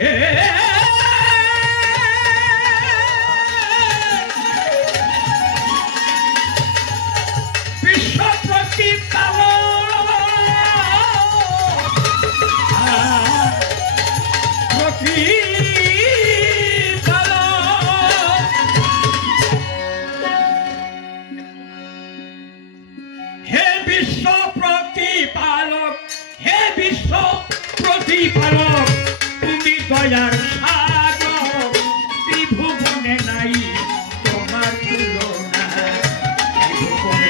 Yeah. Okay.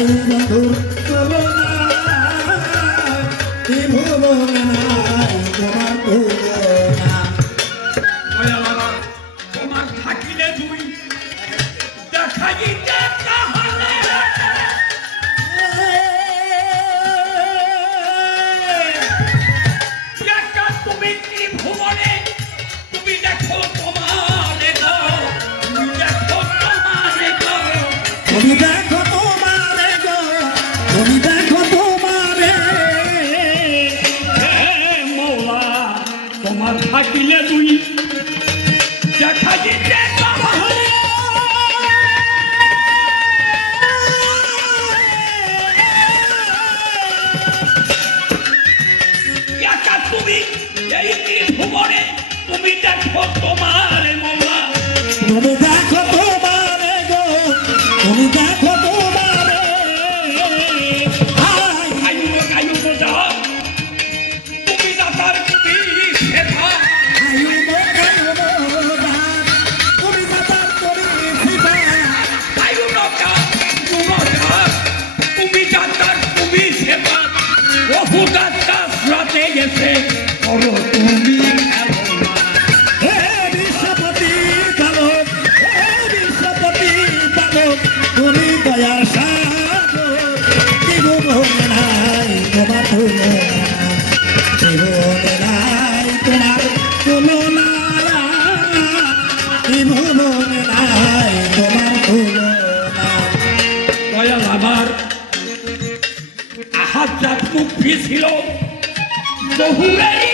Thank you. থাকিলে তুই দেখা দিতে তুমি এই ত্রিভুবনে তুমি দেখো তোমার Bukas So who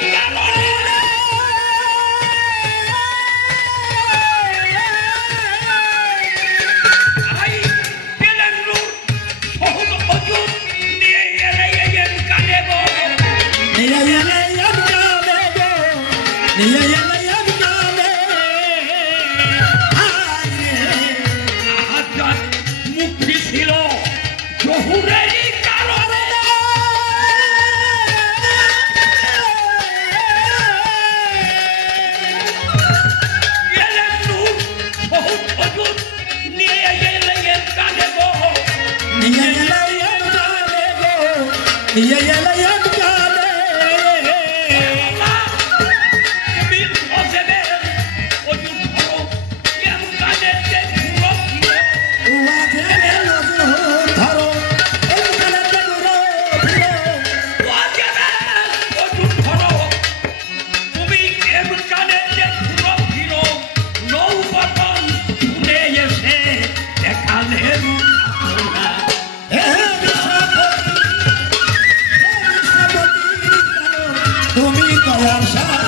I'm sorry.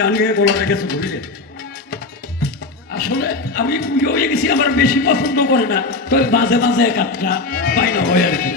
গান বুঝলে আসলে আমি পুজো হয়ে গেছি আমার বেশি পছন্দ করে না তো মাঝে মাঝে এক আধটা বাইনা হয় আর কি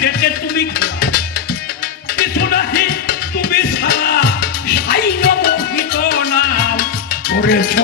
ডেকে তুমি কিছু নাহি তুমি সারা সাইন মোহিত নাম করেছ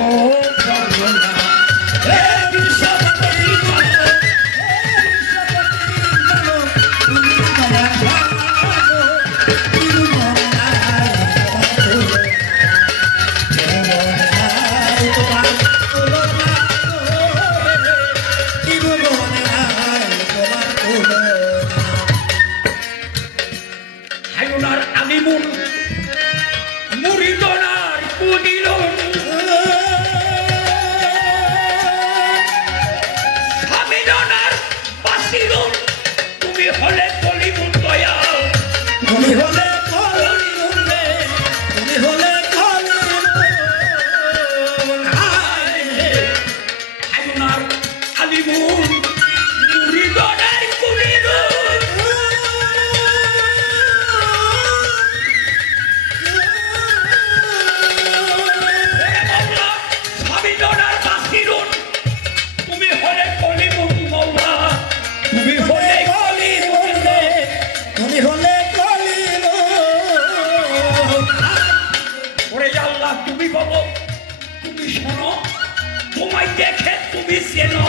শোনো, তোমায় দেখে তুমি চেনো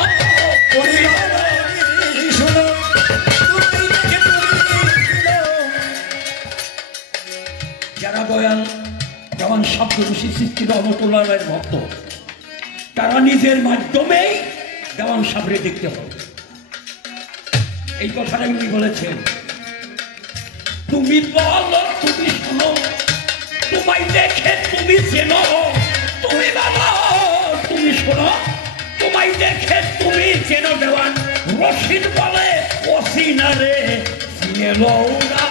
যারা দয়াল, যেমন শব্দ ঋষি সৃষ্টির ভক্ত, তারা নিজের মাধ্যমেই দেওয়ান সাবরে দেখতে হবে। এই কথাটা উনি বলেছেন, তুমি বল, তুমি শোনো, তোমায় দেখে তুমি চেনো তুমি বাবা তুমি শোনো তোমায় দেখে তুমি চেনো দেওয়ান রশিদ বলে অসিনা রে চিনে না